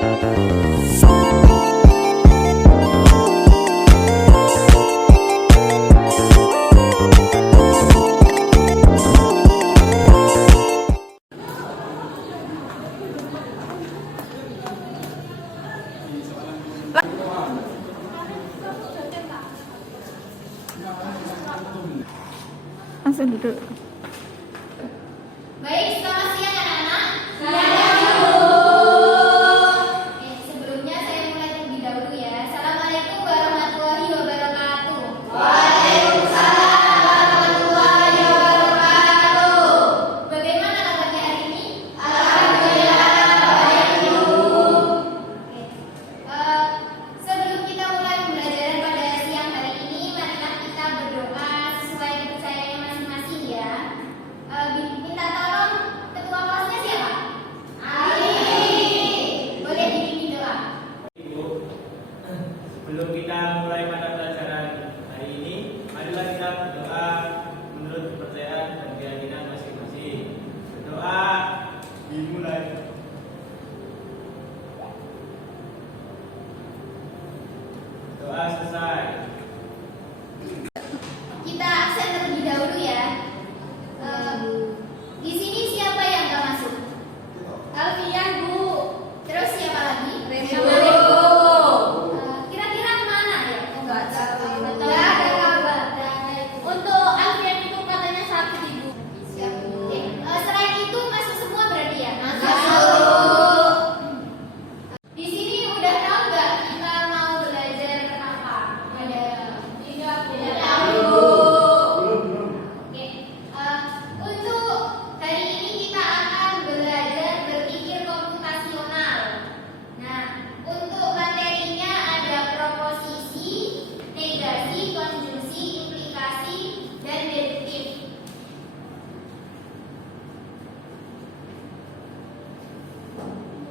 Langsung duduk. Baik, selamat siang anak-anak. Oke, sebelumnya saya mulai terlebih dahulu ya. Assalamualaikum warahmatullahi wabarakatuh. Waalaikumsalam warahmatullahi wabarakatuh. Bagaimana kabarnya hari ini? Alhamdulillah baik, Bu. Oke. Sebelum kita mulai pembelajaran pada siang hari ini, marilah kita berdoa sesuai kepercayaan masing-masing ya. Minta tolong ketua kelasnya siapa? Ali. Boleh dipimpin doa. Ibu, sebelum kita mulai pada pelajaran hari ini, marilah kita berdoa menurut kepercayaan dan keyakinan masing-masing. Berdoa dimulai. Doa selesai. Kita absen terlebih dahulu ya. Di sini siapa yang nggak masuk? Alfian, Bu. Terus siapa lagi? Kira-kira kemana ya? Nggak tahu. Nggak ada kabar. Untuk Alfian itu katanya sakit, Ibu. Oke. Selain itu masuk semua berarti ya? Masuk. Di sini udah tahu nggak kita mau belajar apa? Tidak tahu. Oke. Untuk hari ini kita akan belajar berpikir komputasional. Nah, untuk materinya ada proposisi, negasi, konjungsi, implikasi, dan deduktif.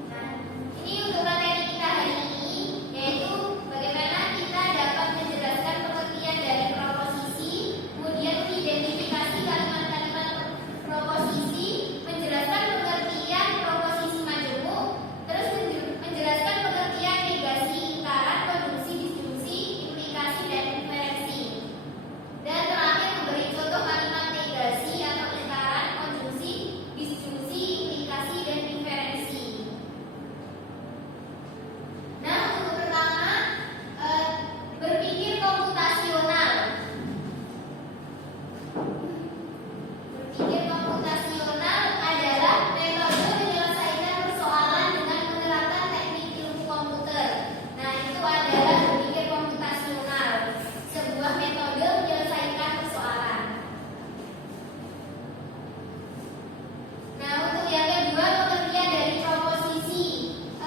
Nah, ini untuk materi kita hari ini, yaitu bagaimana kita dapat menjelaskan pengertian dari proposisi, kemudian mengidentifikasi kalimat-kalimat proposisi, menjelaskan pengertian proposisi majemuk, terus menjelaskan pengertian negasi, ingkaran, konjungsi, disjungsi, implikasi, dan inferensi. Dan terakhir memberi contoh kalimat negasi atau ingkaran, konjungsi, disjungsi, implikasi, dan inferensi. Nah, untuk pertama, berpikir komputasional. Berpikir komputasional adalah metode menyelesaikan persoalan dengan menerapkan teknik ilmu komputer. Nah, itu adalah berpikir komputasional, sebuah metode menyelesaikan persoalan. Nah, untuk yang kedua, pengertian dari proposisi.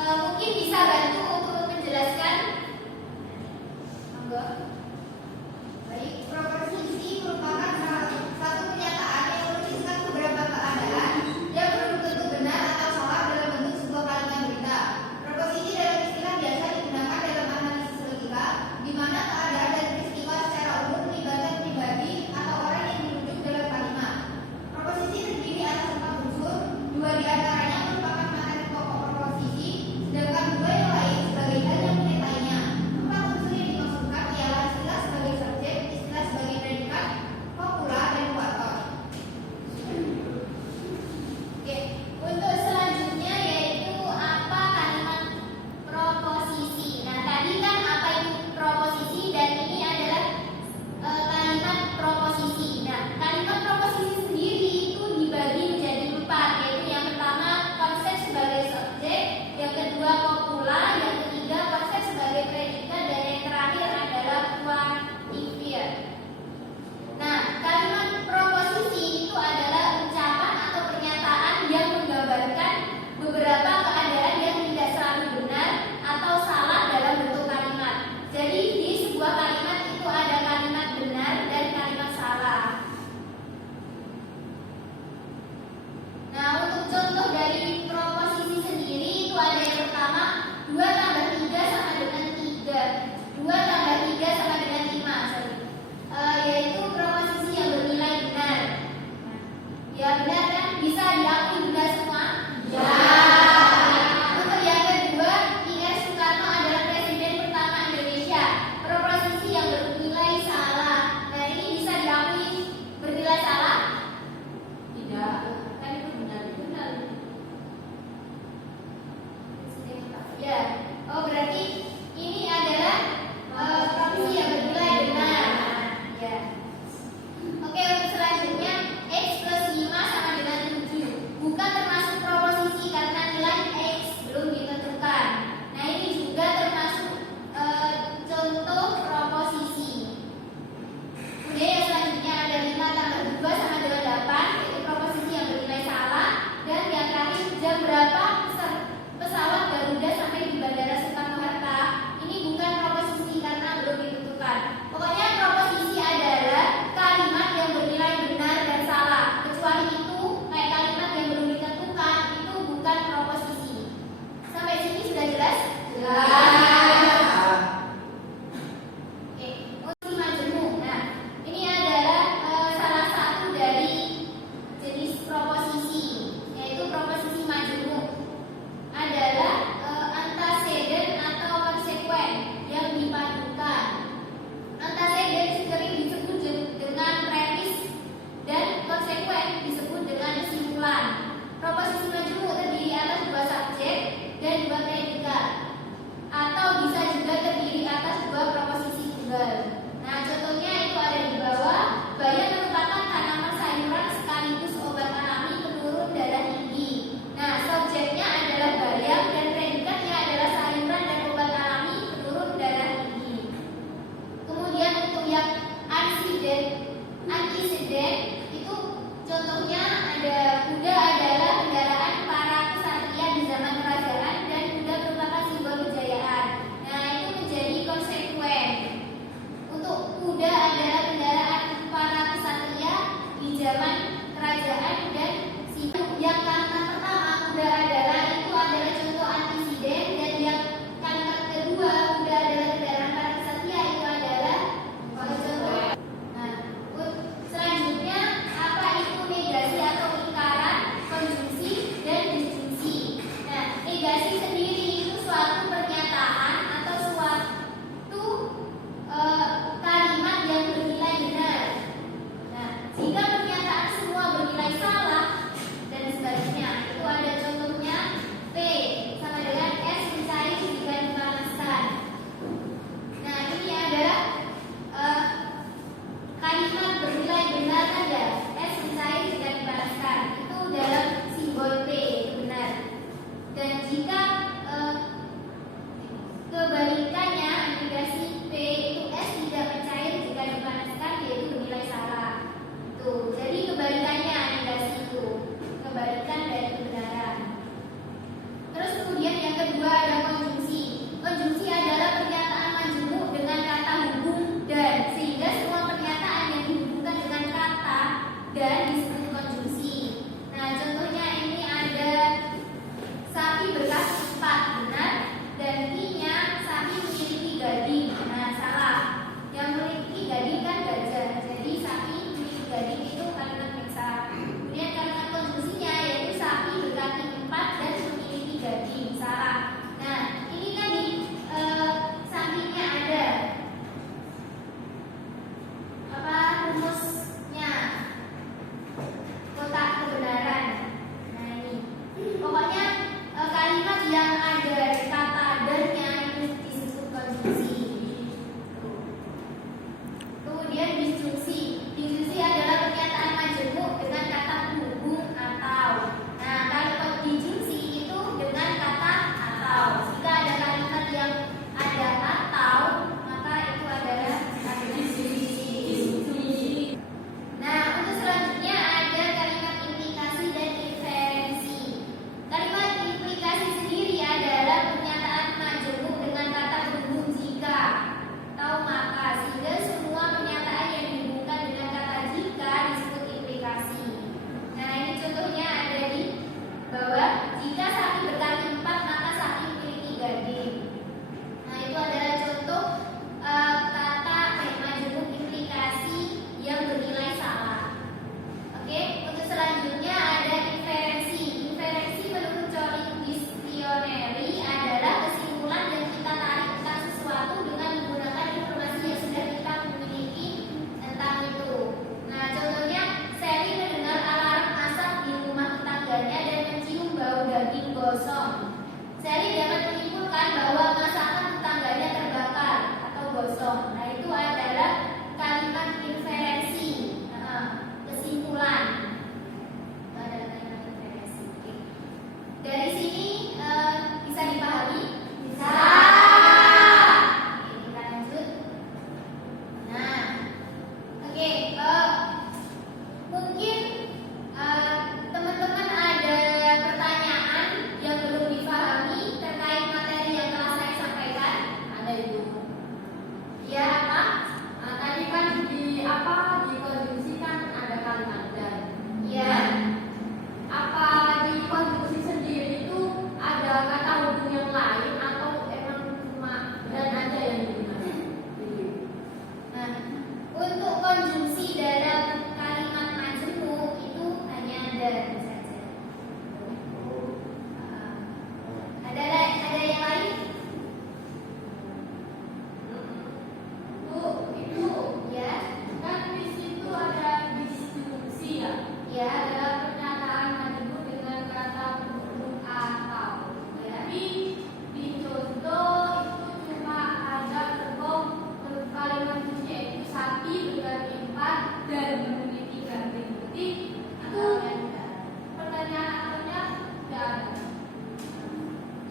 Mungkin bisa bantu untuk menjelaskan. Monggo. Baik, proposisi merupakan satu pernyataan yang menuliskan beberapa keadaan yang belum tentu benar atau salah dalam bentuk sebuah kalimat berita. Proposisi dalam istilah biasa digunakan dalam analisis logika, di mana keadaan dan peristiwa secara umum melibatkan pribadi atau orang yang dirujuk dalam kalimat. Proposisi terdiri atas 4 unsur, 2 diantaranya merupakan materi pokok proposisi, sedangkan 2 yang lain sebagai hal yang menyertainya. 4 unsur yang dimaksudkan ialah istilah sebagai subjek, istilah sebagai predikat, kopula, dan kuator. Oke, untuk selanjutnya yaitu apa kalimat proposisi. Nah, tadi kan apa itu proposisi dan ini adalah kalimat proposisi. Nah, kalimat proposisi sendiri itu dibagi menjadi 4, yaitu yang pertama konsep sebagai subjek, yang kedua kopula, yang ketiga konsep sebagai predikat, dan yang terakhir adalah quantifier. Nah, kalimat proposisi itu adalah ucapan atau pernyataan yang menggambarkan beberapa keadaan yang tidak selalu benar atau salah dalam bentuk kalimat. Jadi di sebuah kalimat itu ada kalimat benar dan kalimat salah. Nah, untuk contoh dari proposisi sendiri itu ada yang pertama 2 tambah 3 sama dengan 3, 2 tambah 3 sama dengan 5, yaitu proposisi yang bernilai benar. Ya benar kan? Bisa diakui benar semua? Ya. Untuk yang kedua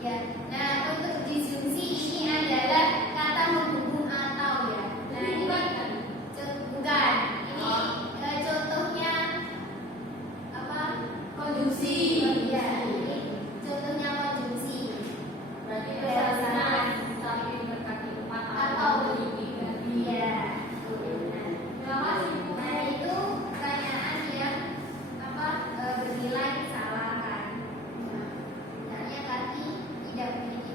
Ya. Nah, untuk disjungsi ini adalah kata menghubung atau ya. Nah, ini bukan. Ini contohnya apa? Konjungsi. Ya, ini contohnya konjungsi. Berarti berdasarkan saling berkaki empat atau tiga. Iya. Nah, itu pertanyaan yang bernilai salah kan. Misalnya kaki tidak memiliki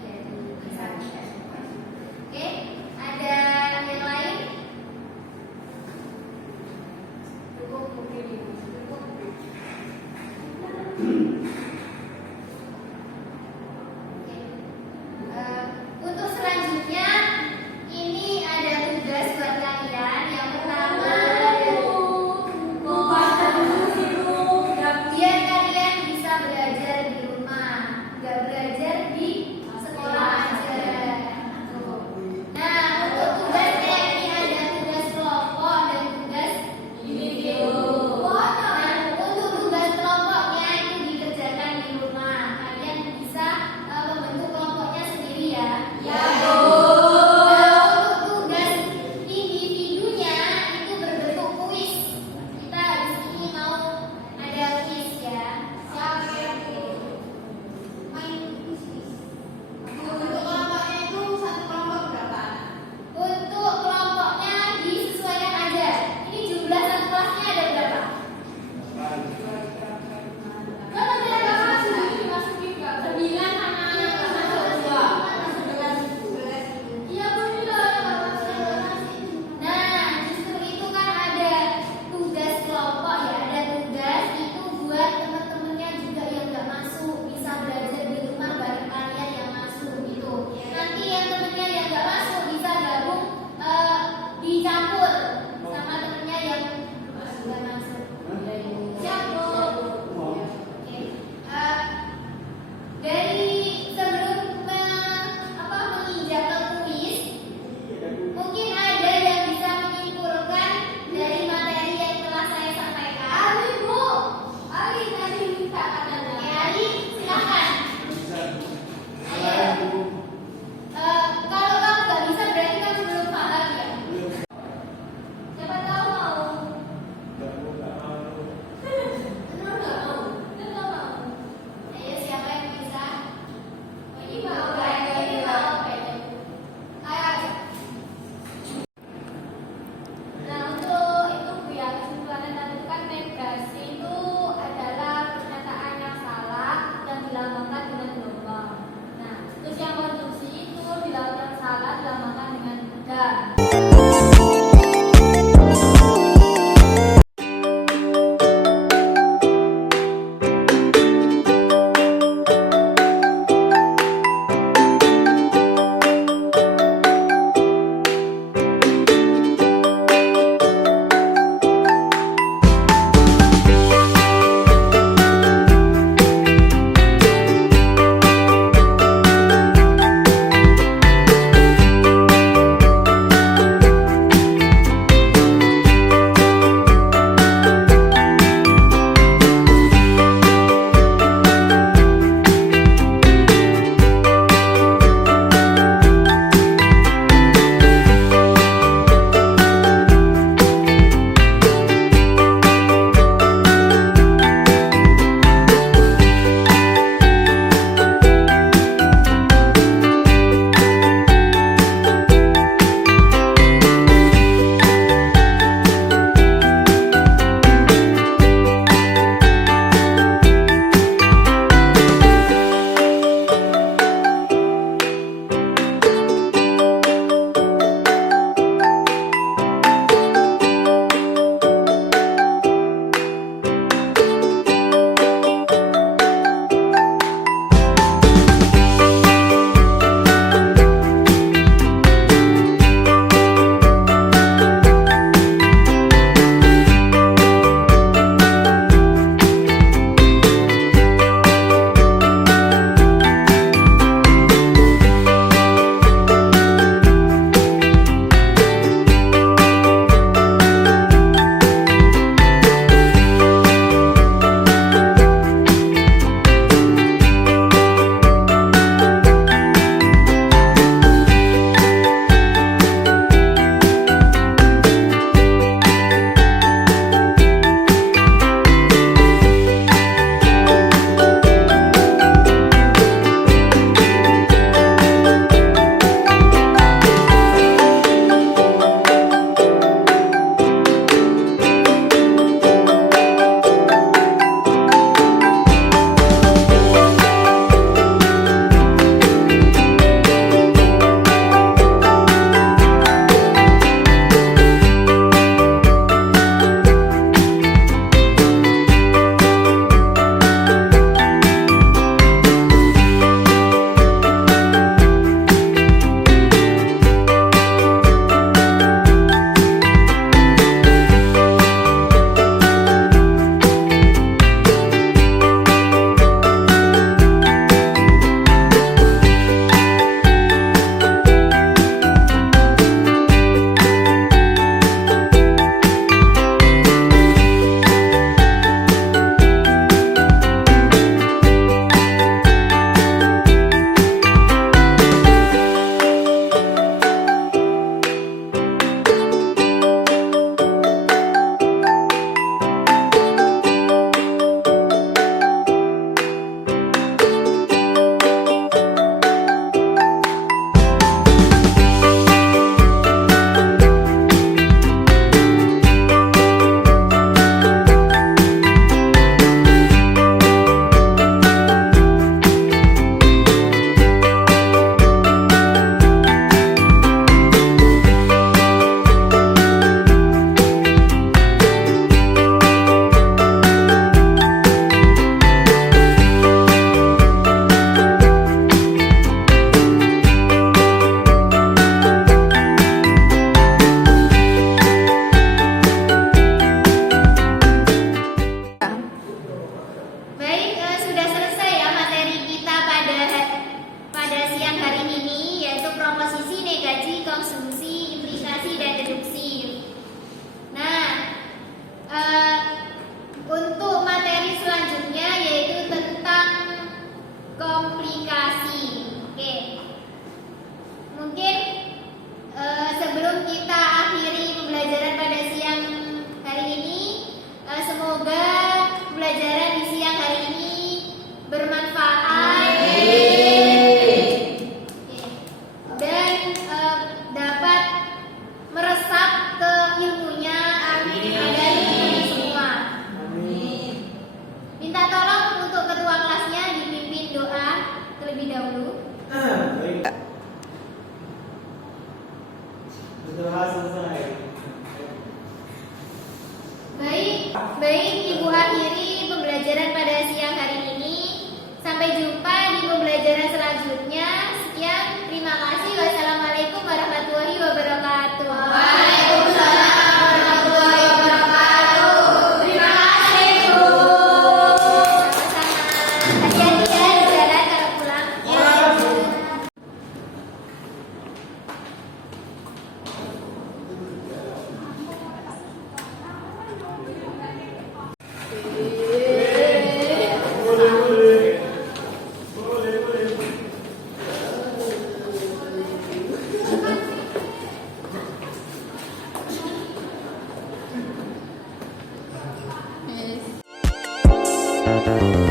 konstruksi, implikasi, dan deduksi. Nah, untuk materi selanjutnya yaitu tentang komplikasi. Oke, mungkin sebelum kita akhiri pembelajaran pada siang hari ini, semoga pembelajaran di siang hari ini bermanfaat. Dan dapat meresap ke ilmunya pada teman-teman semua. Minta tolong untuk ketua kelasnya dipimpin doa terlebih dahulu. Baik. Berdoa selesai. Baik, Ibu akhiri pembelajaran pada siang hari ini. Sampai jumpa di pembelajaran selanjutnya. Sekian, terima kasih. Wassalamualaikum warahmatullahi wabarakatuh. Waalaikumsalam warahmatullahi wabarakatuh. Terima kasih, Bu. Sama-sama. Hati-hati ya di jalan kalau pulang. Yes.